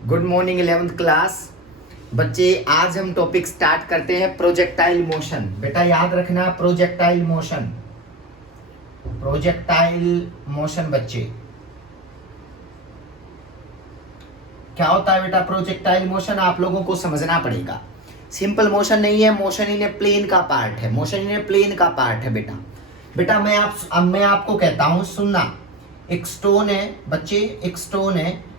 Good morning 11th class बच्चे। आज हम टॉपिक स्टार्ट करते हैं प्रोजेक्टाइल मोशन। बेटा याद रखना प्रोजेक्टाइल मोशन, प्रोजेक्टाइल मोशन। बच्चे क्या होता है बेटा प्रोजेक्टाइल मोशन? आप लोगों को समझना पड़ेगा। सिंपल मोशन नहीं है, मोशन इन ए प्लेन का पार्ट है, मोशन इन ए प्लेन का पार्ट है बेटा। बेटा मैं आपको कहता हूं, सुनना। एक स्टोन है बच्चे, एक स्टोन है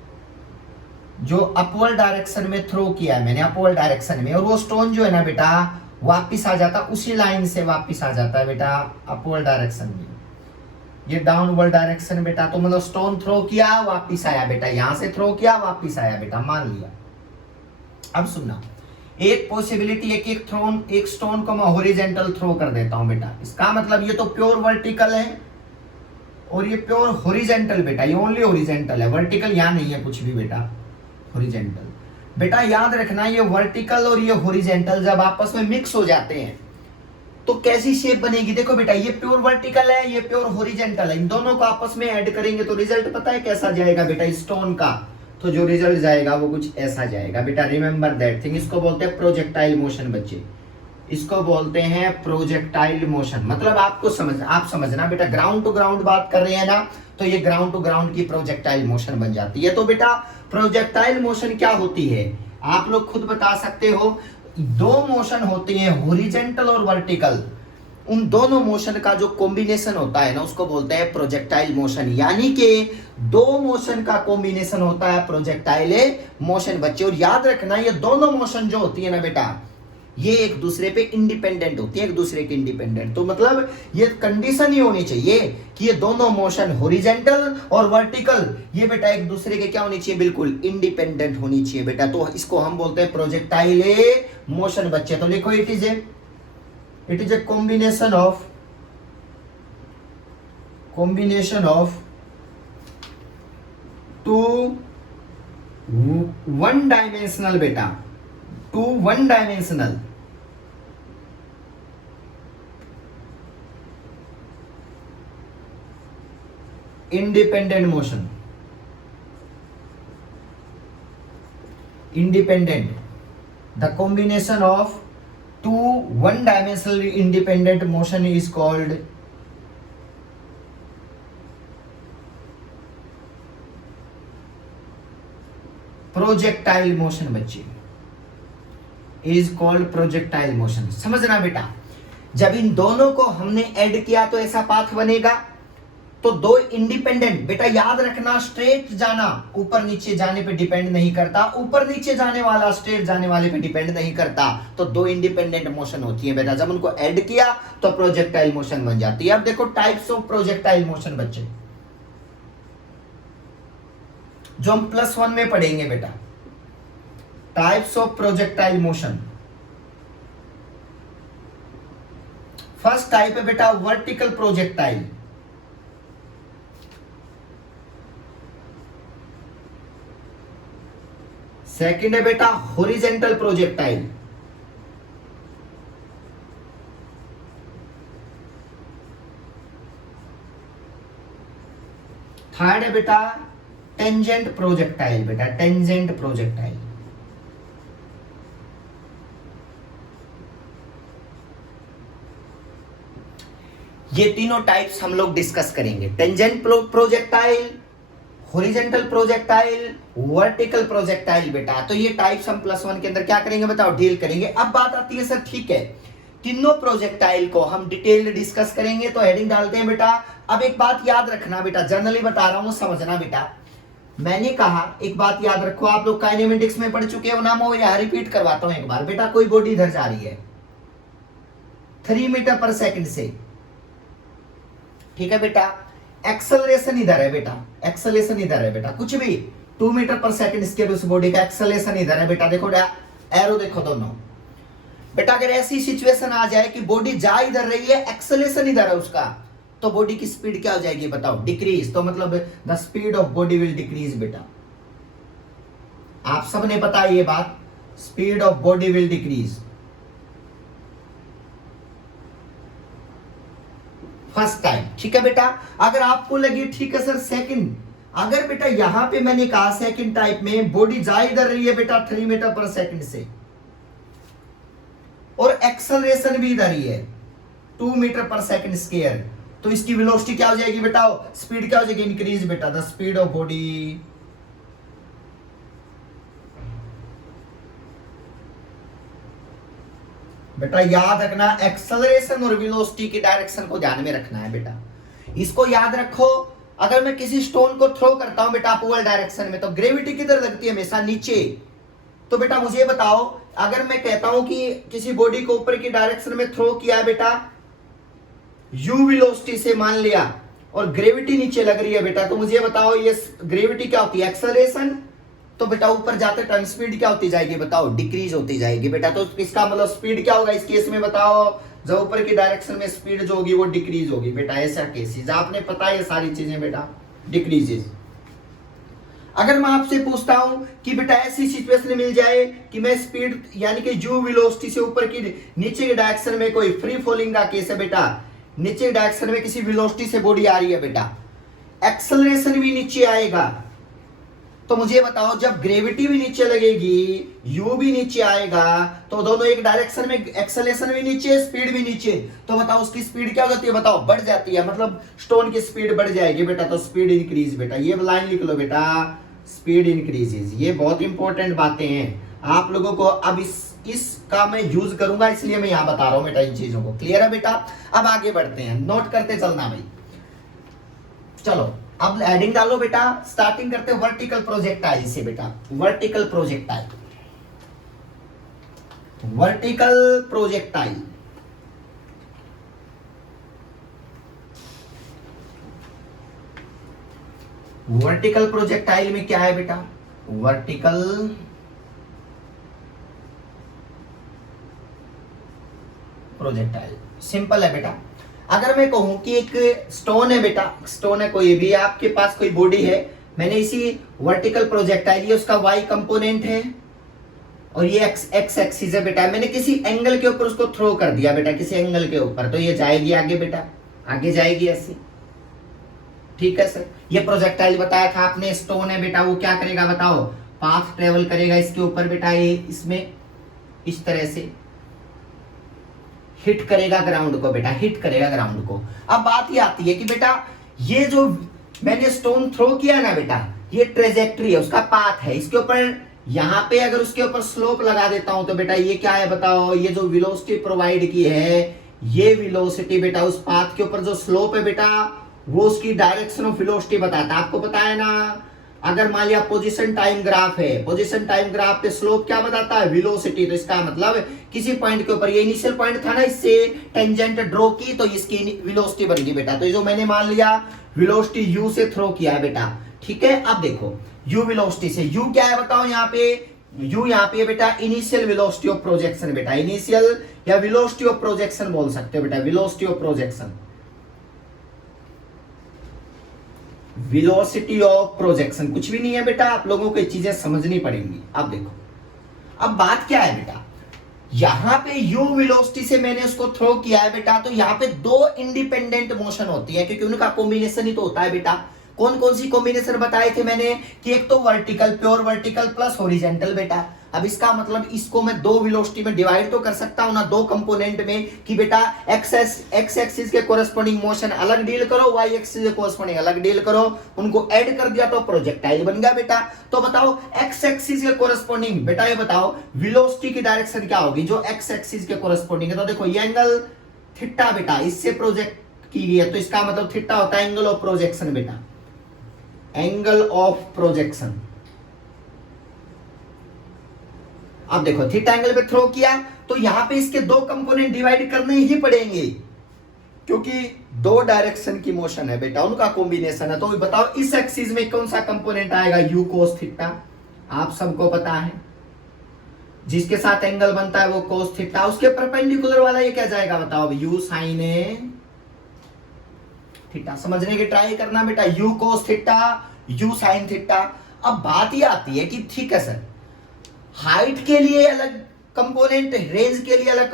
जो अपवर्ड डायरेक्शन में थ्रो किया है मैंने, अपवर्ड डायरेक्शन में, और वो स्टोन जो है ना बेटा वापिस आ जाता, उसी लाइन से वापिस आ जाता है बेटा अपवर्ड डायरेक्शन में। ये डाउनवर्ड डायरेक्शन बेटा, तो मतलब स्टोन थ्रो किया वापिस आया बेटा, यहां से थ्रो किया वापिस आया बेटा, मान लिया। अब सुनना, एक पॉसिबिलिटी है कि एक स्टोन को मैं हॉरिजॉन्टल थ्रो कर देता हूं बेटा। इसका मतलब ये तो प्योर वर्टिकल है और ये प्योर हॉरिजॉन्टल बेटा, ये ओनली हॉरिजॉन्टल है, वर्टिकल यहां नहीं है कुछ भी बेटा, हॉरिजॉन्टल। बेटा याद रखना, ये वर्टिकल और ये हॉरिजॉन्टल जब आपस में मिक्स हो जाते हैं तो कैसी शेप बनेगी? देखो बेटा, ये प्योर वर्टिकल है, ये प्योर हॉरिजॉन्टल है, इन दोनों को आपस में ऐड करेंगे तो रिजल्ट पता है कैसा जाएगा बेटा स्टोन का? तो जो रिजल्ट जाएगा वो कुछ ऐसा जाएगा बेटा। Remember that thing. इसको बोलते हैं प्रोजेक्टाइल मोशन बच्चे, इसको बोलते हैं प्रोजेक्टाइल मोशन। मतलब आप समझना बेटा, ग्राउंड टू ग्राउंड बात कर रहे हैं ना, तो ये ग्राउंड टू ग्राउंड की प्रोजेक्टाइल मोशन बन जाती है। तो बेटा प्रोजेक्टाइल मोशन क्या होती है आप लोग खुद बता सकते हो। दो मोशन होती है, हॉरिजॉन्टल और वर्टिकल। उन दोनों मोशन का जो कॉम्बिनेशन होता है ना उसको बोलते हैं प्रोजेक्टाइल मोशन। यानी कि दो मोशन का कॉम्बिनेशन होता है प्रोजेक्टाइल मोशन बच्चे। और याद रखना, ये दोनों मोशन जो होती है ना बेटा, ये एक दूसरे पे इंडिपेंडेंट होती है, एक दूसरे के इंडिपेंडेंट। तो मतलब ये कंडीशन ही होनी चाहिए कि ये दोनों मोशन हॉरिजॉन्टल और वर्टिकल ये बेटा एक दूसरे के क्या होनी चाहिए? बिल्कुल इंडिपेंडेंट होनी चाहिए बेटा। तो इसको हम बोलते हैं प्रोजेक्टाइल मोशन बच्चे। तो लिखो, it is a combination of two one dimensional बेटा, two one dimensional independent motion, the combination of two one dimensional independent motion is called projectile motion बच्चे, is called projectile motion। समझना बेटा, जब इन दोनों को हमने ऐड किया तो ऐसा पाथ बनेगा। तो दो इंडिपेंडेंट बेटा याद रखना, स्ट्रेट जाना ऊपर नीचे जाने पे डिपेंड नहीं करता, ऊपर नीचे जाने वाला स्ट्रेट जाने वाले पे डिपेंड नहीं करता। तो दो इंडिपेंडेंट मोशन होती है बेटा, जब उनको ऐड किया तो प्रोजेक्टाइल मोशन बन जाती है। अब देखो टाइप्स ऑफ प्रोजेक्टाइल मोशन बच्चे, जो हम +1 में पढ़ेंगे बेटा। Types of projectile motion, first type है बेटा वर्टिकल प्रोजेक्टाइल। सेकंड है बेटा हॉरिजॉन्टल प्रोजेक्टाइल। थर्ड है बेटा टेंजेंट प्रोजेक्टाइल बेटा, टेंजेंट प्रोजेक्टाइल। ये तीनों टाइप्स हम लोग डिस्कस करेंगे, tangent projectile, horizontal projectile, vertical projectile बेटा। तो ये टाइप्स हम +1 के अंदर क्या करेंगे बताओ? डील करेंगे। अब बात आती है सर ठीक है, तीनों प्रोजेक्टाइल को हम डिटेल डिस्कस करेंगे, तो हेडिंग डालते हैं बेटा। अब एक बात याद रखना बेटा, जनरली बता रहा हूं समझना बेटा। मैंने कहा एक बात याद रखो, आप लोग काइनेमेटिक्स में पढ़ चुके हो ना, मैं यहां रिपीट करवाता हूं एक बार बेटा। कोई बॉडी इधर जा रही है 3 मीटर पर सेकंड से, ठीक है बेटा, एक्सेलरेशन इधर है बेटा, एक्सेलरेशन इधर है बेटा, कुछ भी 2 मीटर पर सेकंड स्केल उस बॉडी का एक्सेलरेशन इधर है बेटा। देखो एरो देखो दोनों बेटा। अगर ऐसी सिचुएशन आ जाए कि बॉडी जा इधर रही है, एक्सेलरेशन इधर है उसका, तो बॉडी की स्पीड क्या हो जाएगी बताओ? डिक्रीज। तो मतलब the speed of body will decrease बेटा। आप सबने पता है ये बात, speed of body will decrease. First time, ठीक है बेटा। अगर आपको लगी ठीक है सर सेकंड अगर बेटा यहां पे मैंने कहा सेकंड टाइप में बॉडी जा इधर रही है बेटा 3 मीटर पर सेकंड से, और एक्सेलरेशन भी इधर ही है 2 मीटर पर सेकंड स्क्वायर, तो इसकी वेलोसिटी क्या हो जाएगी बेटा, स्पीड क्या हो जाएगी, इंक्रीज बेटा, द स्पीड ऑफ बॉडी बेटा याद रखना, एक्सेलरेशन और वेलोसिटी की डायरेक्शन को ध्यान में रखना है बेटा, इसको याद रखो। अगर मैं किसी स्टोन को थ्रो करता हूं बेटा अपवर्ड डायरेक्शन में, तो ग्रेविटी किधर लगती है, हमेशा नीचे। तो बेटा मुझे बताओ, अगर मैं कहता हूं कि किसी बॉडी को ऊपर की डायरेक्शन में थ्रो किया है बेटा यू वेलोसिटी से मान लिया, और ग्रेविटी नीचे लग रही है बेटा, तो मुझे बताओ ये ग्रेविटी क्या होती है, एक्सेलरेशन। तो बेटा ऊपर जाते टाइम स्पीड क्या होती जाएगी बताओ, डिक्रीज होती जाएगी बेटा। तो इसका मतलब स्पीड क्या होगा इस केस में बताओ, जब ऊपर की डायरेक्शन में स्पीड जो होगी वो डिक्रीज होगी बेटा, ऐसा केसेस आपने पता है ये सारी चीजें बेटा, डिक्रीजेस। अगर मैं आपसे पूछता हूं कि बेटा ऐसी सिचुएशन मिल जाए कि मैं स्पीड यानी कि यू वेलोसिटी से ऊपर की नीचे की डायरेक्शन में कोई फ्री फॉलिंग का केस है बेटा, नीचे की डायरेक्शन में किसी वेलोसिटी से बॉडी आ रही है बेटा, एक्सेलरेशन भी नीचे आएगा, तो मुझे बताओ जब ग्रेविटी भी नीचे लगेगी यू भी नीचे आएगा, तो दोनों एक डायरेक्शन में, एक्सेलरेशन भी नीचे स्पीड भी नीचे, तो बताओ उसकी स्पीड क्या हो जाती है बताओ, बढ़ जाती है, मतलब स्टोन की स्पीड बढ़ जाएगी बेटा, तो स्पीड इंक्रीज बेटा, ये लाइन लिख लो बेटा, स्पीड इंक्रीजेज। ये बहुत इंपॉर्टेंट बातें हैं आप लोगों को, अब इसका मैं यूज करूंगा इसलिए मैं यहां बता रहा हूं बेटा इन चीजों को, क्लियर है बेटा। अब आगे बढ़ते हैं, नोट करते चलना भाई, चलो अब हेडिंग डालो बेटा, स्टार्टिंग करते हैं वर्टिकल प्रोजेक्टाइल से बेटा, vertical projectile, vertical projectile. Vertical projectile में क्या है बेटा, वर्टिकल प्रोजेक्टाइल सिंपल है बेटा। अगर मैं कहूं कि एक स्टोन है बेटा, स्टोन है कोई भी, आपके पास कोई बॉडी है, मैंने इसी वर्टिकल प्रोजेक्टाइल, ये उसका वाई कंपोनेंट है और ये एक्स एक्सिस है बेटा, मैंने किसी एंगल के ऊपर उसको थ्रो कर दिया बेटा, किसी एंगल के ऊपर, तो ये जाएगी आगे बेटा, आगे जाएगी ऐसे, ठीक है सर। ये प्रोजेक्टाइल बताया था आपने, स्टोन है बेटा, वो क्या करेगा बताओ, पाथ ट्रेवल करेगा इसके ऊपर बेटा, ये इसमें इस तरह से हिट करेगा ग्राउंड को बेटा, हिट करेगा ग्राउंड को। अब बात ये आती है कि बेटा ये जो मैंने स्टोन थ्रो किया ना बेटा, ये ट्रेजेक्ट्री है, उसका पाथ है, इसके ऊपर यहां पे अगर उसके ऊपर स्लोप लगा देता हूं तो बेटा ये क्या है बताओ, ये जो वेलोसिटी प्रोवाइड की है, ये वेलोसिटी बेटा उस पाथ के ऊपर जो स्लोप है बेटा वो उसकी डायरेक्शन ऑफ वेलोसिटी बताता है, आपको पता है ना। अगर मान लिया पोजीशन टाइम ग्राफ है, पोजीशन टाइम ग्राफ पे स्लोप क्या बताता है, वेलोसिटी, तो इसका मतलब किसी पॉइंट के ऊपर, ये इनिशियल पॉइंट था ना, इससे टेंजेंट ड्रॉ की तो इसकी वेलोसिटी बन गई बेटा, तो ये जो मैंने मान लिया वेलोसिटी यू से थ्रो किया है बेटा, ठीक है। अब देखो यू वेलोसिटी से, यू क्या है बताओ, यहाँ पे यू यहाँ पे बेटा इनिशियल वेलोसिटी ऑफ प्रोजेक्शन बेटा, इनिशियल या वेलोसिटी ऑफ प्रोजेक्शन बोल सकते हो बेटा, velocity of projection, velocity of projection कुछ भी नहीं है बेटा, आप लोगों को ये चीजें समझनी पड़ेंगी। अब देखो अब बात क्या है बेटा, यहां पे यू वेलोसिटी से मैंने उसको थ्रो किया है बेटा, तो यहां पे दो इंडिपेंडेंट मोशन होती है, क्योंकि उनका कॉम्बिनेशन ही तो होता है बेटा। कौन कौन सी कॉम्बिनेशन बताए थे मैंने, कि एक तो vertical, pure vertical plus horizontal बेटा। अब इसका मतलब इसको मैं दो वेलोसिटी में डिवाइड तो कर सकता हूं ना, दो कंपोनेंट में, कि बेटा एक्स एक्सिस के कोरस्पोंडिंग मोशन अलग डील करो, वाई एक्सिस के कोरस्पोंडिंग अलग डील करो, उनको ऐड कर दिया तो प्रोजेक्टाइल बन गया बेटा। तो बताओ एक्स एक्सिस के कोरस्पोंडिंग बेटा ये बताओ वेलोसिटी की डायरेक्शन क्या होगी जो एक्स एक्सिस के कोरस्पोंडिंग है, तो देखो ये एंगल थीटा बेटा इससे प्रोजेक्ट की गई है, तो इसका मतलब थीटा होता है एंगल ऑफ प्रोजेक्शन बेटा, एंगल ऑफ प्रोजेक्शन। अब देखो थीटा एंगल पे थ्रो किया तो यहां पे इसके दो कंपोनेंट डिवाइड करने ही पड़ेंगे, क्योंकि दो डायरेक्शन की मोशन है बेटा, उनका कॉम्बिनेशन है। तो बताओ इस एक्सिस में कौन सा कंपोनेंट आएगा, यू कोस थीटा, आप सबको पता है, जिसके साथ एंगल बनता है वो कोस थीटा, उसके परपेंडिकुलर वाला ये क्या जाएगा बताओ, यू साइन थीटा। समझने की ट्राई करना बेटा, you cos theta, you sine theta. अब बात ये आती है कि ठीक है सर, हाइट के लिए अलग कंपोनेंट, रेंज के लिए अलग,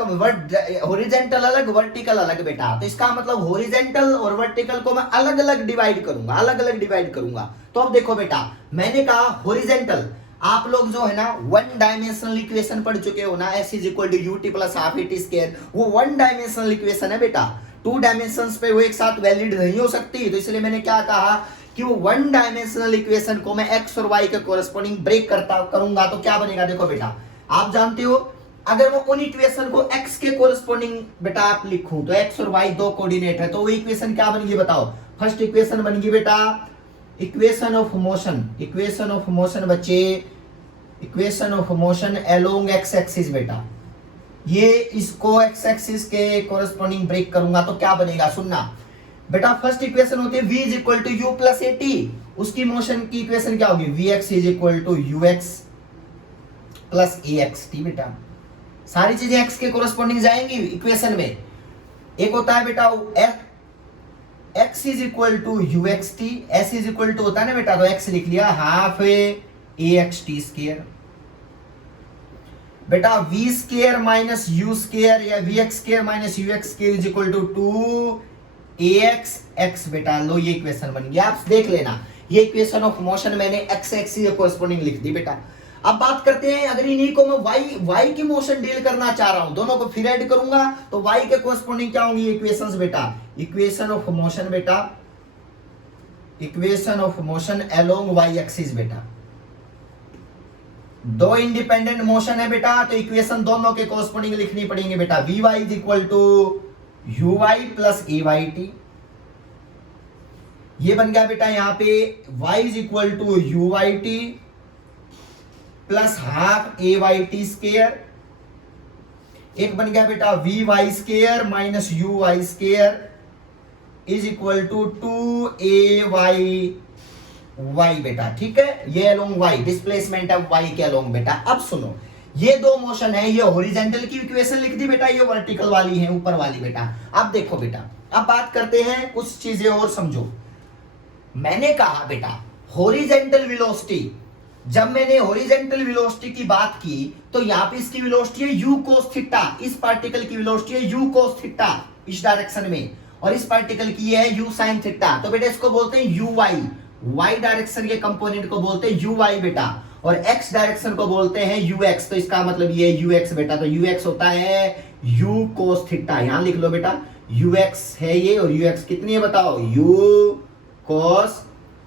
हॉरिजॉन्टल अलग, वर्टिकल अलग बेटा। तो इसका मतलब हॉरिजॉन्टल और वर्टिकल को मैं अलग अलग डिवाइड करूंगा, अलग अलग डिवाइड करूंगा, तो अब देखो बेटा, मैंने कहा हॉरिजेंटल, आप लोग जो है ना वन डायमेंशनल इक्वेशन पढ़ चुके हो ना, s is equal to ut plus half at square, वो वन डायमेंशनल इक्वेशन है बेटा, टू डायमेंशंस पे वो एक साथ वैलिड नहीं हो सकती। तो इसलिए मैंने क्या कहा कि वो वन डायमेंशनल इक्वेशन को मैं x और y के कोरस्पोंडिंग ब्रेक करूंगा तो क्या बनेगा। देखो बेटा, आप जानते हो अगर वो उन इक्वेशन को x के कोरस्पोंडिंग बेटा आप लिखूं तो x और y दो कोऑर्डिनेट है, तो वो इक्वेशन क्या बनेगी बताओ। फर्स्ट इक्वेशन बनेगी बेटा equation of motion, equation of motion बच्चे, equation of motion along x axis बेटा, ये इसको एक्स एक्सिस के कोरस्पोंडिंग ब्रेक करूंगा तो क्या बनेगा सुनना बेटा। फर्स्ट इक्वेशन होती है v is equal to u plus a t, उसकी मोशन की इक्वेशन क्या होगी, v x is equal to u x plus a x t बेटा, सारी चीजें x के कोरस्पोंडिंग जाएंगी इक्वेशन में। एक होता है बेटा x is equal to u x t, s is equal to होता है ना बेटा, तो x लिख लिया half a x t square बेटा, v square minus u square या v x square minus u x square is equal to 2ax x बेटा। लो ये इक्वेशन बन गया, आप देख लेना, ये इक्वेशन ऑफ मोशन मैंने x एक्सिस के कोरस्पोंडिंग लिख दी बेटा। अब बात करते हैं, अगर इन्हीं को मैं y की मोशन डील करना चाह रहा हूं, दोनों को फिर ऐड करूंगा तो y के कोरस्पोंडिंग क्या होंगी इक्वेशंस बेटा, इक्वेशन ऑफ मोशन बेटा, equation of motion along y axis बेटा, दो इंडिपेंडेंट मोशन है बेटा, तो इक्वेशन दोनों के कोरस्पोंडिंग लिखनी पड़ेंगे बेटा। vy is equal to uy plus ay ये बन गया बेटा, यहां पे y is equal to uy plus half ay square, एक बन गया बेटा vy square minus uy square is equal to 2ay बेटा, ठीक है, ये along y, displacement of y के अलोंग बेटा। अब सुनो, ये दो मोशन है, ये हॉरिजॉन्टल की इक्वेशन लिख दी बेटा, ये वर्टिकल वाली है ऊपर वाली बेटा। अब देखो बेटा, अब बात करते हैं कुछ चीजें और समझो। मैंने कहा बेटा हॉरिजॉन्टल वेलोसिटी, जब मैंने हॉरिजॉन्टल वेलोसिटी की बात की तो यहां पे इसकी वेलोसिटी है u cos थीटा, इस पार्टिकल की वेलोसिटी है u cos थीटा इस डायरेक्शन में, और इस पार्टिकल की है u sin थीटा, तो बेटा इसको बोलते हैं uy, y डायरेक्शन के कंपोनेंट को बोलते हैं uy बेटा, और x डायरेक्शन को बोलते हैं ux, तो इसका मतलब ये ux बेटा, तो ux होता है u cos थीटा, यहां लिख लो बेटा ux है ये, और ux कितनी है बताओ, u cos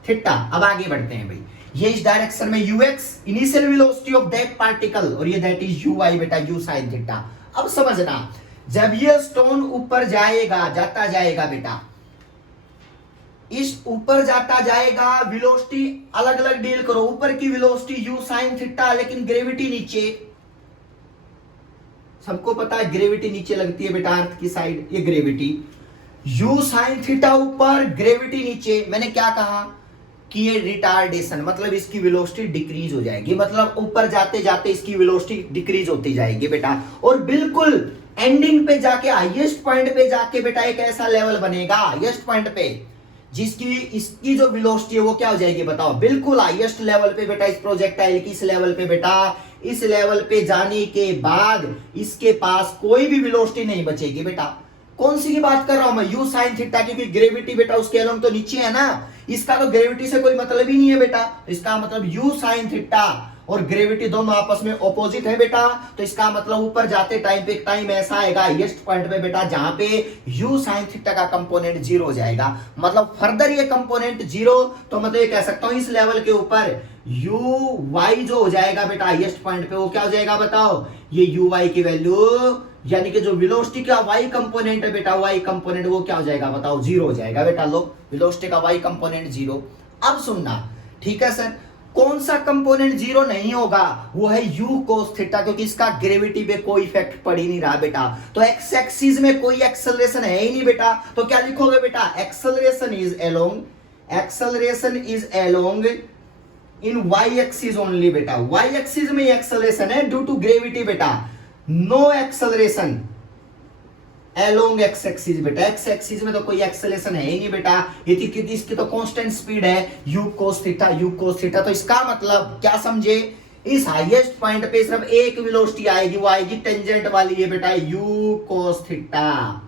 थीटा। अब आगे बढ़ते हैं भाई, ये इस डायरेक्शन में ux initial velocity of that particle, और ये दैट इज uy बेटा, u sin थीटा। अब समझना, जब ये स्टोन ऊपर जाएगा, जाता जाएगा बेटा, इस ऊपर जाता जाएगा, वेलोसिटी अलग अलग डील करो, ऊपर की वेलोसिटी u sin थीटा, लेकिन ग्रेविटी नीचे, सबको पता है ग्रेविटी नीचे लगती है बेटा अर्थ की साइड, ये ग्रेविटी u sin थीटा ऊपर, ग्रेविटी नीचे। मैंने क्या कहा कि ये रिटार्डेशन, मतलब इसकी वेलोसिटी डिक्रीज हो जाएगी, मतलब ऊपर जाते जाते इसकी वेलोसिटी डिक्रीज होती जाएगी बेटा, और बिल्कुल एंडिंग पे जाके हाईएस्ट पॉइंट पे जाके बेटा एक ऐसा लेवल बनेगा हाईएस्ट पॉइंट पे जिसकी इसकी जो वेलोसिटी है वो क्या हो जाएगी बताओ, बिल्कुल हाईएस्ट लेवल पे बेटा, इस प्रोजेक्टाइल की इस लेवल पे बेटा, इस लेवल पे जाने के बाद इसके पास कोई भी वेलोसिटी नहीं बचेगी बेटा। कौन सी की बात कर रहा हूं मैं, u sin थीटा, क्योंकि ग्रेविटी बेटा उसके अलोंग तो नीचे है ना, इसका तो ग्रेविटी से कोई मतलब ही नहीं है बेटा, इसका मतलब u sin थीटा और ग्रेविटी दोनों आपस में ऑपोजिट है बेटा, तो इसका मतलब ऊपर जाते टाइम पे एक टाइम ऐसा आएगा हाईएस्ट पॉइंट पे बेटा जहां पे u sin थीटा का कंपोनेंट जीरो हो जाएगा, मतलब फर्दर ये कंपोनेंट जीरो, तो मतलब ये कह सकता हूं इस लेवल के ऊपर uy जो हो जाएगा बेटा हाईएस्ट पॉइंट पे, वो क्या हो जाएगा बताओ, ये uy की वैल्यू यानी कि जो वेलोसिटी का y कंपोनेंट है बेटा, y कंपोनेंट वो क्या हो जाएगा बताओ, जीरो हो जाएगा बेटा। लो वेलोसिटी का y कंपोनेंट जीरो। अब सुनना, ठीक है सर, कौन सा कंपोनेंट जीरो नहीं होगा, वो है u cos थीटा, क्योंकि इसका ग्रेविटी पे कोई इफेक्ट पड़ ही नहीं रहा बेटा, तो x एक्सिस में कोई एक्सेलरेशन है ही नहीं बेटा, तो क्या लिखोगे बेटा, acceleration is along in y axis only बेटा, y एक्सिस में एक्सेलरेशन है ड्यू टू ग्रेविटी बेटा, no acceleration along x axis बेटा, x एक्सिस में तो कोई एक्सेलरेशन है ही नहीं बेटा, इसकी तो कांस्टेंट स्पीड है u cos थीटा, तो इसका मतलब क्या समझे, इस हाईएस्ट पॉइंट पे सिर्फ एक वेलोसिटी आएगी, वो आएगी टेंजेंट वाली है बेटा u cos theta,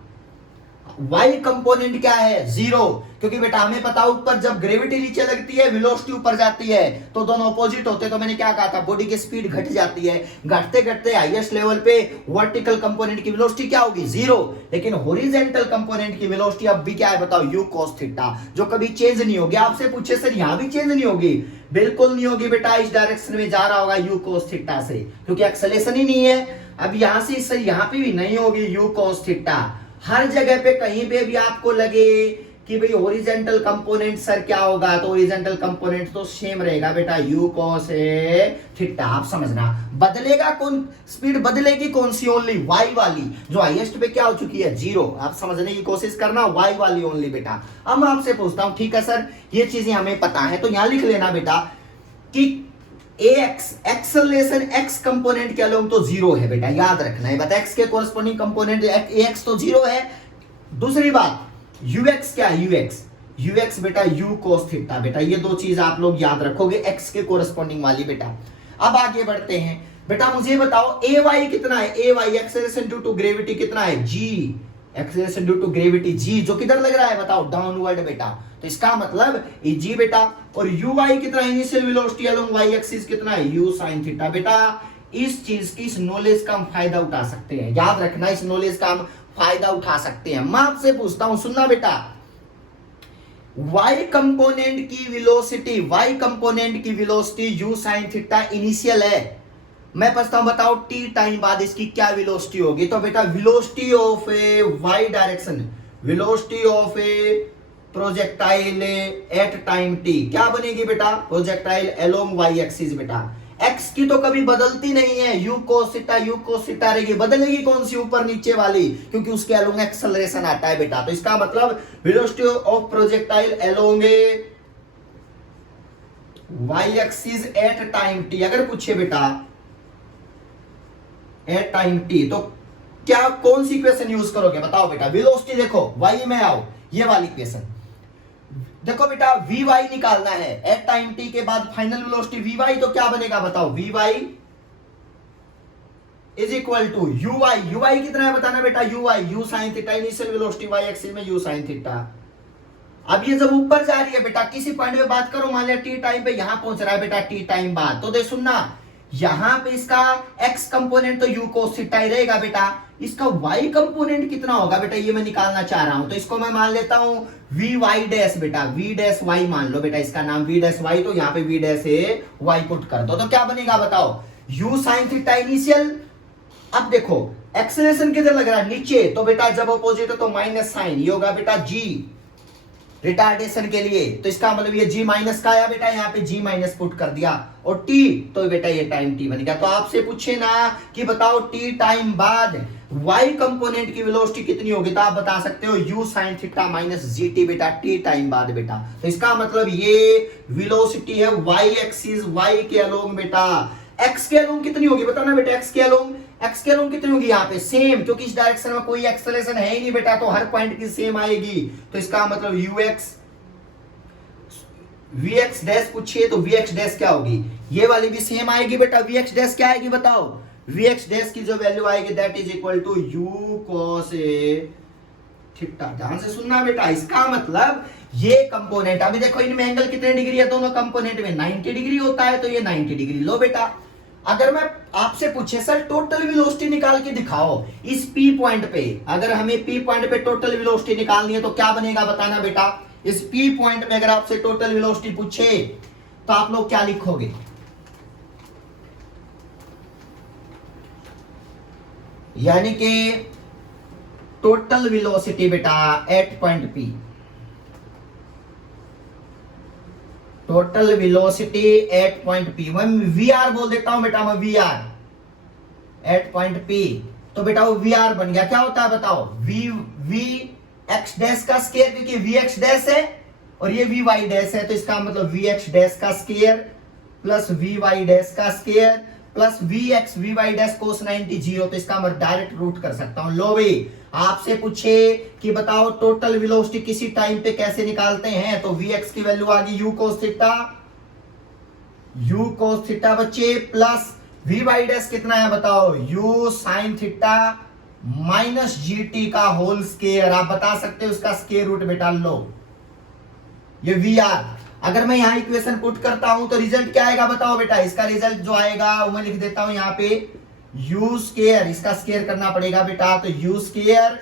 y component क्या है, जीरो, क्योंकि बेटा हमें पता है ऊपर जब ग्रेविटी नीचे लगती है वेलोसिटी ऊपर जाती है, तो दोनों अपोजिट होते हैं। तो मैंने क्या कहा था, बॉडी की स्पीड घट जाती है, घटते घटते हाईएस्ट लेवल पे वर्टिकल कंपोनेंट की वेलोसिटी क्या होगी, जीरो, लेकिन हॉरिजॉन्टल कंपोनेंट की वेलोसिटी अब भी क्या है बताओ, u cos थीटा, जो कभी चेंज नहीं होगी। आपसे पूछे सर यहां भी चेंज नहीं होगी, बिल्कुल नहीं होगी बेटा, इस डायरेक्शन में जा रहा होगा u cos थीटा से, क्योंकि एक्सेलेरेशन ही नहीं है। अब यहां से सर यहां पे भी नहीं होगी u cos थीटा। हर जगह पे कहीं पे भी आपको लगे कि भाई हॉरिजॉन्टल कंपोनेंट सर क्या होगा, तो हॉरिजॉन्टल कंपोनेंट तो सेम रहेगा बेटा, u cos थीटा। आप समझना, बदलेगा कौन, स्पीड बदलेगी कौन सी, ओनली y वाली, जो हाईएस्ट पे क्या हो चुकी है, जीरो। आप समझने की कोशिश करना, y वाली ओनली बेटा। अब मैं आपसे पूछता हूं, ठीक है सर ये चीजें हमें पता है, तो यहां लिख लेना बेटा कि ax एक्सेलरेशन x कंपोनेंट के अलोंग तो जीरो है बेटा, याद रखना है, बता x के कोरस्पोंडिंग कंपोनेंट ax तो जीरो है। दूसरी बात ux क्या है, ux बेटा u cos थीटा बेटा, ये दो चीज आप लोग याद रखोगे x के कोरस्पोंडिंग वाली बेटा। अब आगे बढ़ते हैं बेटा, मुझे बताओ ay कितना है, ay acceleration due to gravity कितना है, g, acceleration due to gravity g, जो किधर लग रहा है बताओ, डाउनवर्ड बेटा, तो इसका मतलब g बेटा। और uy कितना है, initial velocity along y axis कितना है, u sin थीटा बेटा। इस चीज की, इस नॉलेज का हम फायदा उठा सकते हैं, याद रखना, इस नॉलेज का हम फायदा उठा सकते हैं। मैं आपसे पूछता हूं, सुनना बेटा, y कंपोनेंट की वेलोसिटी, y कंपोनेंट की velocity u sin theta initial है, मैं पूछता हूं बताओ t टाइम बाद इसकी क्या वेलोसिटी होगी, तो बेटा velocity of A y direction, velocity of A projectile at time t क्या बनेगी बेटा, प्रोजेक्टाइल अलोंग y एक्सिस बेटा। x की तो कभी बदलती नहीं है, u cos थीटा रहेगी, बदलेगी कौन सी, ऊपर नीचे वाली, क्योंकि उसके अलोंग एक्सेलरेशन आता है बेटा। तो इसका मतलब velocity of projectile along y axis at time t, अगर पूछे बेटा एट टाइम t, तो क्या कौन सी इक्वेशन यूज करोगे बताओ बेटा। वेलोसिटी देखो y में आओ, ये वाली इक्वेशन देखो बेटा, vy निकालना है एट टाइम t के बाद फाइनल वेलोसिटी vy, तो क्या बनेगा बताओ, vy is equal to uy कितना है बताना बेटा, u sin theta, initial velocity y axis में u sin थीटा। अब ये जब ऊपर जा रही है बेटा, किसी पॉइंट पे बात करो, मान लिया t टाइम पे यहां पहुंच रहा है बेटा, t टाइम बाद, तो देख सुनना, यहां पे इसका x कंपोनेंट तो u cos थीटा ही रहेगा बेटा, इसका y कंपोनेंट कितना होगा बेटा, ये मैं निकालना चाह रहा हूं, तो इसको मैं मान लेता हूं vy डैश बेटा, v डैश y मान लो बेटा, इसका नाम v डैश y, तो यहां पे v डैश y पुट कर दो, तो क्या बनेगा बताओ, u sin थीटा इनिशियल। अब देखो एक्सेलरेशन किधर लग रहा है, नीचे, तो बेटा जब अपोजिट है तो माइनस साइन, ये होगा बेटा g रिटार्डेशन के लिए, तो इसका मतलब ये g माइनस का आया बेटा, यहाँ पे g माइनस पुट कर दिया, और t, तो बेटा ये टाइम t बनेगा। तो आपसे पूछे ना कि बताओ t टाइम बाद y कंपोनेंट की वेलोसिटी कितनी होगी, तो आप बता सकते हो u sin theta minus gt बेटा, t टाइम बाद बेटा। तो इसका मतलब ये वेलोसिटी है y एक्सिस, y के अलोंग बेटा, x के अलोंग कितनी होगी बताना बेटा, x के अलोंग कितनी होगी, यहाँ पे सेम, क्योंकि इस डायरेक्शन में कोई एक्सेलरेशन है ही नहीं बेटा, तो हर पॉइंट की सेम आएगी। तो इसका मतलब ux vx डैश पूछिए तो vx डैश क्या होगी, ये वाली भी सेम आएगी बेटा, vx डैश क्या आएगी बताओ, vx डैश की जो वैल्यू आएगी that is equal to u cos theta. ध्यान से सुनना बेटा, इसका मतलब ये कंपोनेंट, अभी देखो इनमें एंगल कितने डिग्री है, दोनों कंपोनेंट में 90 डिग्री होता है, तो ये 90 डिग्री लो बेटा। अगर मैं आपसे पूछे सर टोटल वेलोसिटी निकाल के दिखाओ इस P पॉइंट पे, अगर हमें P पॉइंट पे टोटल वेलोसिटी निकालनी है तो क्या बनेगा बताना बेटा, इस P पॉइंट में अगर आपसे टोटल वेलोसिटी पूछे तो आप लोग क्या लिखोगे, यानी कि टोटल वेलोसिटी बेटा at point P, total velocity at point P, मैं VR बोल देता हूं बेटा, मैं VR एट पॉइंट P, तो बेटा वो VR बन गया, क्या होता है बताओ, v x डैश का स्क्वायर, क्योंकि vx डैश है और ये vy डैश है, तो इसका मतलब vx डैश का स्क्वायर प्लस vy डैश का square plus vx vy dash कोस 90 0, तो इसका मैं डायरेक्ट रूट कर सकता हूं। लो भाई, आपसे पूछे कि बताओ टोटल वेलोसिटी किसी टाइम पे कैसे निकालते हैं, तो vx की वैल्यू आ गई u cos थीटा बच्चे, प्लस vy डैश कितना है बताओ, u sin theta minus GT का होल स्केयर। आप बता सकते हो उसका स्केयर रूट बेटा लो, ये VR। अगर मैं यहां इक्वेशन पुट करता हूं तो रिजल्ट क्या आएगा बताओ बेटा। इसका रिजल्ट जो आएगा वो मैं लिख देता हूं यहां पे U स्केयर, इसका स्केयर करना पड़ेगा बेटा। तो U square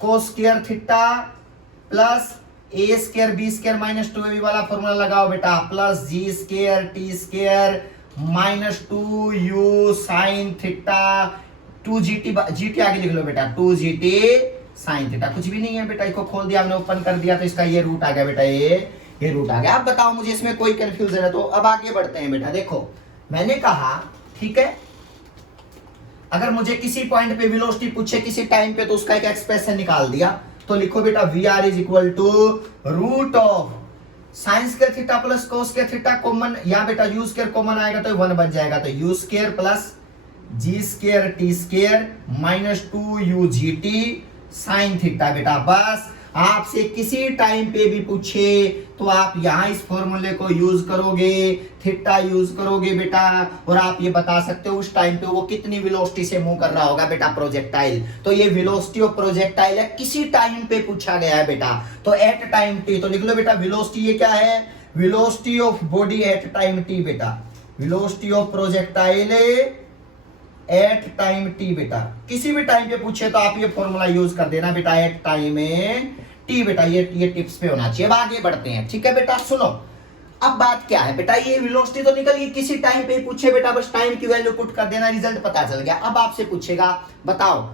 cos square theta plus A square B square minus 2AB वाला फॉर्मूला लगाओ बेटा, plus G square T square minus 2U sine theta 2GT आगे लिख लो बेटा, 2GT साइन थीटा। कुछ भी नहीं है बेटा, इसको खोल दिया हमने, ओपन कर दिया तो इसका ये रूट आ गया बेटा, ये रूट आ गया। अब बताओ मुझे इसमें कोई कंफ्यूजन है तो अब आगे बढ़ते हैं बेटा। देखो मैंने कहा ठीक है, अगर मुझे किसी पॉइंट पे वेलोसिटी पूछे किसी टाइम पे तो उसका एक एक्सप्रेशन निकाल दिया, तो लिखो बेटा VR is equal to root of sine square theta plus cos square theta, common यहाँ बेटा U स्क्वायर कॉमन आएगा तो 1 बच जाएगा, तो U square plus G square T square minus 2UGT sine theta बेटा। बस आपसे किसी टाइम पे भी पूछे तो आप यहां इस फॉर्मूले को यूज करोगे, थीटा यूज करोगे बेटा, और आप ये बता सकते हो उस टाइम पे वो कितनी वेलोसिटी से मूव कर रहा होगा बेटा प्रोजेक्टाइल। तो ये वेलोसिटी ऑफ प्रोजेक्टाइल है, किसी टाइम पे पूछा गया है बेटा, तो एट टाइम टी। तो लिख लो बेटा वेलोसिटी, ये क्या है, velocity of body at time t बेटा, velocity of projectile at time t बेटा। किसी भी टाइम पे पूछे तो आप ये फॉर्मूला यूज कर देना बेटा, एट टाइम टी बेटा। ये टिप्स पे होना चाहिए। अब आगे बढ़ते हैं ठीक है बेटा। सुनो अब बात क्या है बेटा, ये वेलोसिटी तो निकल गई, किसी टाइम पे पूछे बेटा, बस टाइम की वैल्यू पुट कर देना, रिजल्ट पता चल गया। अब आपसे पूछेगा बताओ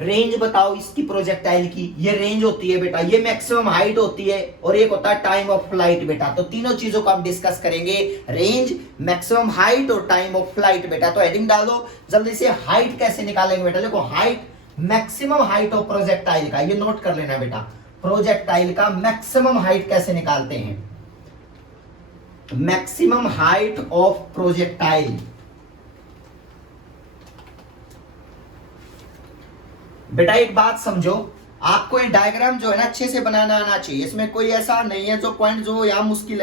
रेंज बताओ इसकी प्रोजेक्टाइल की, ये रेंज होती है बेटा, ये मैक्सिमम हाइट होती है, और एक होता है टाइम ऑफ फ्लाइट बेटा। तो तीनों चीजों को हम डिस्कस करेंगे, रेंज, मैक्सिमम हाइट और टाइम ऑफ फ्लाइट बेटा। तो हेडिंग डाल दो जल्दी से, हाइट कैसे निकालेंगे बेटा। देखो height, maximum height of projectile का, ये नोट कर लेना बेटा, प्रोजेक्टाइल का मैक्सिमम हाइट कैसे निकालते हैं, मैक्सिमम हाइट ऑफ प्रोजेक्टाइल। बेटा एक बात समझो, आपको ये डायग्राम जो है ना अच्छे से बनाना आना चाहिए, इसमें कोई ऐसा नहीं है जो पॉइंट जो यहाँ मुश्किल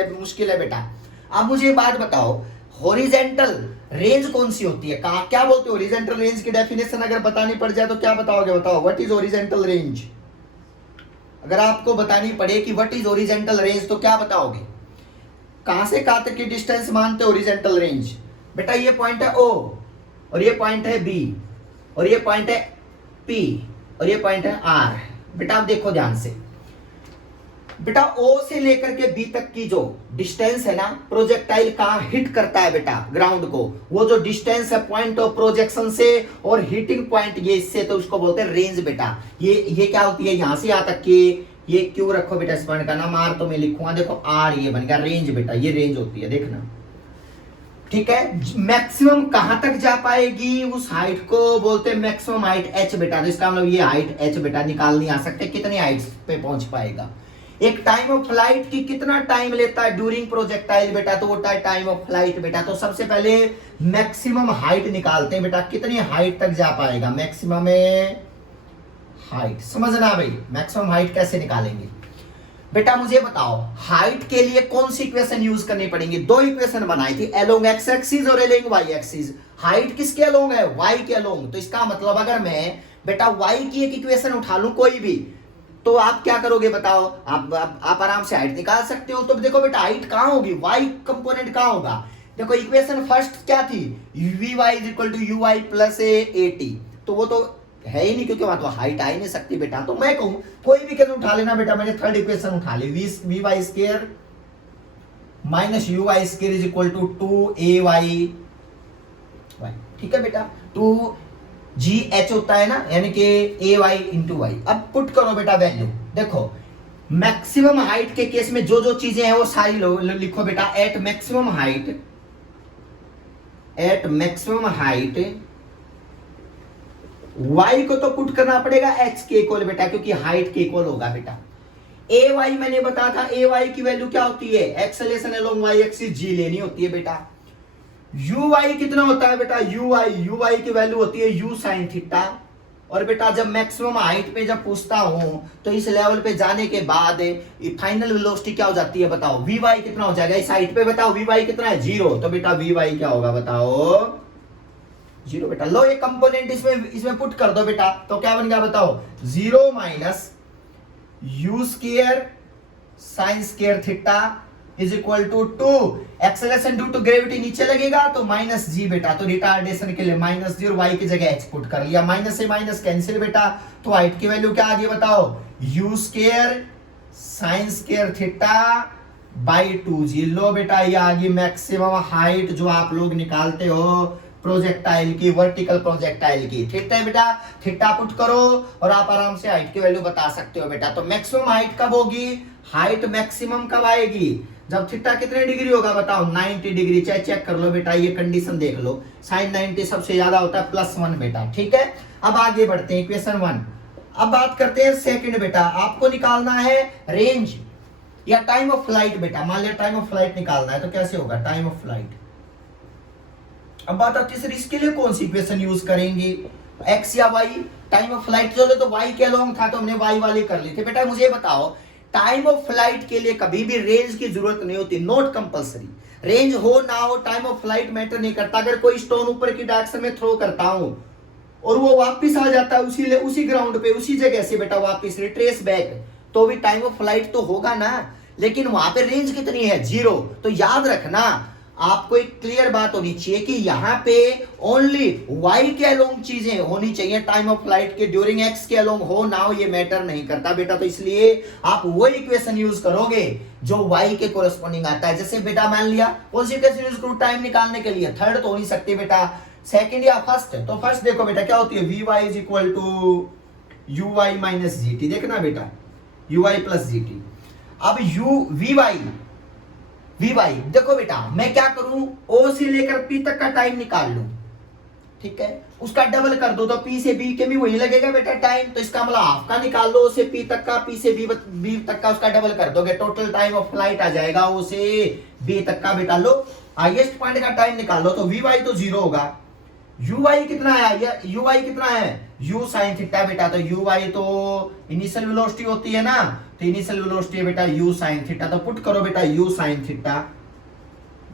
है बेटा। अब मुझे बात बताओ, हॉरिजेंटल रेंज कौन सी होती है, कहा क्या बोलते हो, हॉरिजेंटल रेंज की डेफिनेशन अगर बतानी पड़ जाए तो क्या बताओगे, बताओ व्हाट इज हॉरिजेंटल रेंज। अगर आपको बतानी पड़े कि व्हाट इज हॉरिजेंटल रेंज तो क्या बताओगे, कहां से कहां तक की डिस्टेंस मानते हो हॉरिजेंटल रेंज बेटा। ये पॉइंट है O और ये पॉइंट है B और ये पॉइंट है P और ये पॉइंट है R बेटा। आप देखो ध्यान से बेटा, O से लेकर के B तक की जो डिस्टेंस है ना, प्रोजेक्टाइल कहां हिट करता है बेटा, ग्राउंड को, वो जो डिस्टेंस है पॉइंट ऑफ प्रोजेक्शन से और हिटिंग पॉइंट ये इससे, तो उसको बोलते हैं रेंज बेटा। ये क्या होती है, यहां से यहां तक की, ये क्यों रखो बेटा, इस पॉइंट का नाम R तो मैं लिखूंगा, देखो R ये बन गया रेंज बेटा, ये रेंज होती है देखना ठीक है। मैक्सिमम कहां तक जा पाएगी, उस हाइट को बोलते हैं मैक्सिमम हाइट H बेटा। तो इसका मतलब ये हाइट H बेटा निकालनी आ सकते, कितनी हाइट पे पहुंच पाएगा। एक टाइम ऑफ फ्लाइट की कितना टाइम लेता है ड्यूरिंग प्रोजेक्टाइल बेटा, तो वो टाइम ऑफ फ्लाइट बेटा। तो सबसे पहले मैक्सिमम हाइट निकालते हैं बेटा, कितनी हाइट तक जा पाएगा, मैक्सिमम हाइट। समझना भाई, मैक्सिमम हाइट कैसे निकालेंगे बेटा, मुझे बताओ हाइट के लिए कौन सी इक्वेशन यूज करनी पड़ेगी। दो इक्वेशन बनाई थी, अलोंग एक्स एक्सिस और अलोंग वाई एक्सिस। हाइट किसके अलोंग है, वाई के अलोंग। तो इसका मतलब अगर मैं बेटा वाई की एक इक्वेशन उठा लूं कोई भी, तो आप क्या करोगे बताओ, आप आराम से हाइट निकाल सकते हो। तो देखो बेटा हाइट कहां होगी, वाई कंपोनेंट कहां होगा। देखो इक्वेशन फर्स्ट क्या थी, vy is equal to ui plus at, तो वो तो है ही नहीं क्योंकि वहां तो हाइट आ ही नहीं सकती बेटा। तो मैं कहूं कोई भी इक्वेशन उठा लेना बेटा, मैंने थर्ड इक्वेशन उठा ली, vy square minus ui square is equal to 2ay, ठीक है बेटा। 2gh होता है ना, यानी कि ay इंटू वाई। अब पुट करो बेटा वैल्यू, देखो मैक्सिमम हाइट के केस में जो जो चीजें हैं वो सारी लिखो बेटा। एट मैक्सिमम हाइट y को तो पुट करना पड़ेगा h के इक्वल बेटा, क्योंकि हाइट के इक्वल होगा बेटा। ay मैंने बताया था, ay की वैल्यू क्या होती है, acceleration along y axis g लेनी होती है बेटा। uy कितना होता है बेटा, uy की वैल्यू होती है u sin थीटा। और बेटा जब मैक्सिमम हाइट पे जब पूछता हूं तो इस लेवल पे जाने के बाद फाइनल वेलोसिटी क्या हो जाती है बताओ, vy कितना हो जाएगा इस हाइट पे, बताओ vy कितना है 0। तो बेटा vy क्या होगा बताओ, जीरो बेटा। लो ये कंपोनेंट इसमें पुट कर दो बेटा, तो क्या बन गया बताओ, 0 minus u square sine square theta is equal to 2 acceleration due to gravity नीचे लगेगा तो माइनस जी बेटा, तो रिटार्डेशन के लिए माइनस जी और वाई की जगह एच पुट कर लिया, माइनस से माइनस कैंसिल बेटा, तो हाइट की वैल्यू क्या आ गई बताओ, you square sine square theta by 2g। लो बेटा ये आ गई मैक्सिमम हाइट जो आप लोग निकालते हो प्रोजेक्टाइल की, वर्टिकल प्रोजेक्टाइल की। ठीक है बेटा, थीटा पुट करो और आप आराम से हाइट की वैल्यू बता सकते हो बेटा। तो मैक्सिमम हाइट कब होगी, हाइट मैक्सिमम कब आएगी, जब थीटा कितने डिग्री होगा बताओ, 90 डिग्री। चाहे चेक कर लो बेटा, ये कंडीशन देख लो, साइन 90 सबसे ज्यादा होता है +1 बेटा। ठीक है, अब आगे बढ़ते हैं इक्वेशन 1। अब बात करते हैं सेकंड बेटा, आपको निकालना है रेंज या टाइम ऑफ फ्लाइट बेटा। मान लिया टाइम ऑफ फ्लाइट निकालना है तो कैसे होगा, टाइम ऑफ फ्लाइट। अब बात आती है इसके लिए कौन सी इक्वेशन यूज करेंगे, एक्स या वाई। टाइम ऑफ फ्लाइट चलो तो वाई के अलोंग था तो हमने वाई वाली कर ली थी बेटा। मुझे बताओ टाइम ऑफ फ्लाइट के लिए कभी भी रेंज की जरूरत नहीं होती, नॉट कंपलसरी। रेंज हो ना हो टाइम ऑफ फ्लाइट मैटर नहीं करता। अगर कोई स्टोन ऊपर की डायरेक्शन में थ्रो करता हूं और वो वापस आ जाता है उसी ग्राउंड पे उसी जगह से बेटा वापस रिट्रेस बैक, तो भी टाइम ऑफ फ्लाइट तो होगा ना, लेकिन वहां पे रेंज कितनी है, 0। तो याद रखना आपको एक क्लियर बात होनी चाहिए कि यहाँ पे ओनली वाई के अलोंग चीजें होनी चाहिए टाइम ऑफ फ्लाइट के, ड्यूरिंग एक्स के अलोंग हो ना हो ये मैटर नहीं करता बेटा। तो इसलिए आप वही इक्वेशन यूज करोगे जो वाई के कोरस्पॉन्डिंग आता है। जैसे बेटा मान लिया कौन सी इक्वेशन यूज करूं टाइम निकालने के लिए, थर्ड तो हो नहीं सकती बेटा, सेकंड या फर्स्ट। तो फर्स्ट देखो बेटा क्या होती है, v y is equal to u y minus g t. देखना बेटा u y plus g t. अब यू वी वाई देखो बेटा मैं क्या करूं, ओ से लेकर पी तक का टाइम निकाल लूं, ठीक है, उसका डबल कर दो तो पी से बी के भी वही लगेगा बेटा टाइम। तो इसका मतलब हाफ का निकाल लो, ओ से पी तक का, पी से बी तक का, उसका डबल कर दोगे, टोटल टाइम ऑफ फ्लाइट आ जाएगा ओ से बी तक का बेटा। लो हाईएस्ट पॉइंट का टाइम निकाल लो तो वी वाई तो 0 होगा, यू वाई कितना है, यू वाई कितना है, यू साइन थीटा बेटा। तो यू वाई तो इनिशियल वेलोसिटी होती है ना, तो इनिशियल वेलोसिटी है बेटा यू साइन थीटा। तो पुट करो बेटा यू साइन थीटा,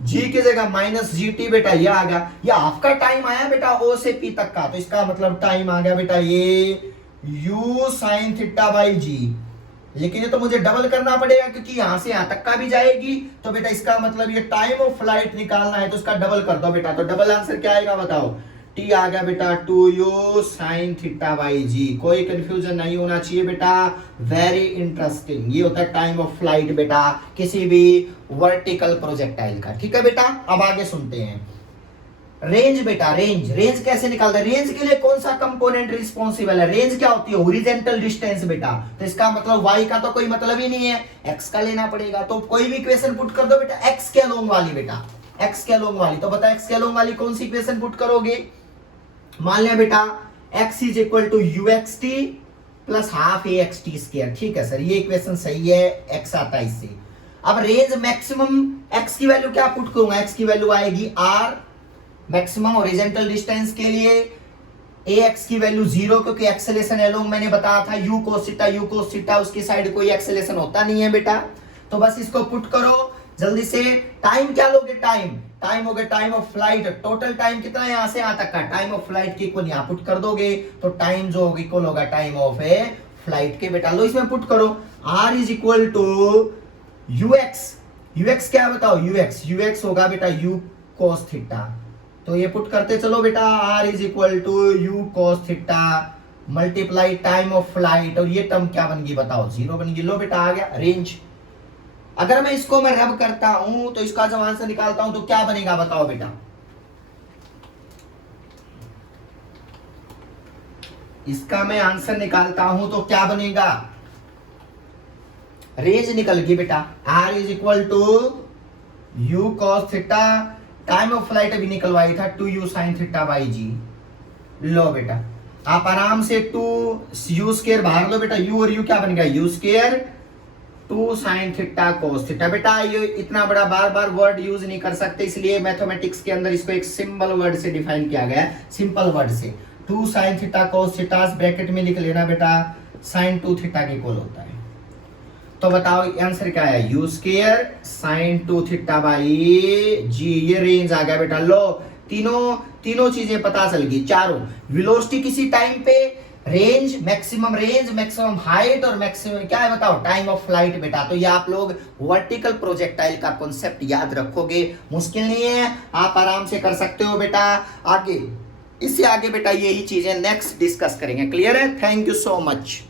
जी की जगह माइनस जी टी बेटा, ये आ गया। ये हाफ का टाइम आया बेटा ओ से पी तक का, तो इसका मतलब टाइम आ गया बेटा ये यू साइन थीटा बाई जी। लेकिन ये तो मुझे डबल करना पड़ेगा क्योंकि यहां से यहां तक का भी जाएगी, तो बेटा इसका मतलब ये टाइम ऑफ फ्लाइट निकालना है तो इसका डबल कर दो बेटा। तो डबल आंसर क्या आएगा बताओ, टी आ गया बेटा 2u साइन थीटा बाई जी। कोई कंफ्यूजन नहीं होना चाहिए बेटा, वेरी इंटरेस्टिंग। ये होता है टाइम ऑफ फ्लाइट बेटा किसी भी वर्टिकल प्रोजेक्टाइल का। ठीक है बेटा, अब आगे सुनते हैं रेंज बेटा। रेंज कैसे निकालते हैं, रेंज के लिए कौन सा कंपोनेंट रिस्पॉन्सिबल है। रेंज क्या होती है, हॉरिजॉन्टल डिस्टेंस बेटा। तो इसका मतलब y का तो कोई मतलब ही नहीं है, x का लेना पड़ेगा। तो कोई भी इक्वेशन पुट कर दो बेटा x के अलोंग वाली बेटा, x के अलोंग वाली। तो बता x के अलोंग वाली कौन सी इक्वेशन पुट करोगे, मान लिया बेटा x is equal to u x t plus half a x t square. ठीक है सर, ये इक्वेशन सही है, x आता है इससे। अब रेंज मैक्सिमम x की वैल्यू क्या पुट करूंगा, x की वैल्यू आएगी r मैक्सिमम हॉरिजॉन्टल डिस्टेंस के लिए, ax की वैल्यू 0 क्योंकि एक्सेलेरेशन अलोंग मैंने बताया था u cos थीटा उसकी साइड कोई एक्सेलेरेशन होता नहीं है बेटा। तो बस इसको पुट करो जल्दी से। टाइम क्या लोगे, टाइम हो गया time of flight. Total time कितना है यहां से यहां तक का, टाइम ऑफ फ्लाइट की इक्वल यहां पुट कर दोगे तो टाइम जो होगा इक्वल होगा टाइम ऑफ ए फ्लाइट के बेटा। लो इसमें पुट करो r is equal to ux क्या बताओ, ux होगा बेटा u cos थीटा। तो ये पुट करते चलो बेटा, r is equal to u cos theta multiply time of flight, और ये टर्म क्या बन गई बताओ, 0 बन गई। लो बेटा आ गया रेंज। अगर मैं इसको रब करता हूं तो इसका जब आंसर निकालता हूं तो क्या बनेगा बताओ बेटा, इसका मैं आंसर निकालता हूं तो क्या बनेगा, रेंज निकल गई बेटा, r is equal to u cos theta, time of flight अभी निकलवाई था 2u sin थीटा बाई जी। लो बेटा आप आराम से 2u स्क्वायर बाहर लो बेटा, u और u क्या बन गया, u square 2 sin theta cos theta. बेटा ये इतना बड़ा बार बार वर्ड यूज नहीं कर सकते, इसलिए मैथमेटिक्स के अंदर इसको एक सिंपल वर्ड से डिफाइन किया गया है, सिंपल वर्ड से। 2 sin theta cos theta bracket में लिख लेना बेटा, sin 2 थीटा के इक्वल होता है। तो बताओ आंसर क्या है, u square sin 2 theta by g. ये रेंज आ गया बेटा। लो तीनों चीजें पता चल गई, चारों। वेलोसिटी किसी टाइम पे, रेंज, मैक्सिमम हाइट, और मैक्सिमम क्या है बताओ, टाइम ऑफ फ्लाइट बेटा। तो ये आप लोग वर्टिकल प्रोजेक्टाइल का कॉन्सेप्ट याद रखोगे, मुश्किल नहीं है, आप आराम से कर सकते हो बेटा। आगे, इससे आगे बेटा यही चीजें नेक्स्ट डिस्कस करेंगे। क्लियर है? Thank you so much.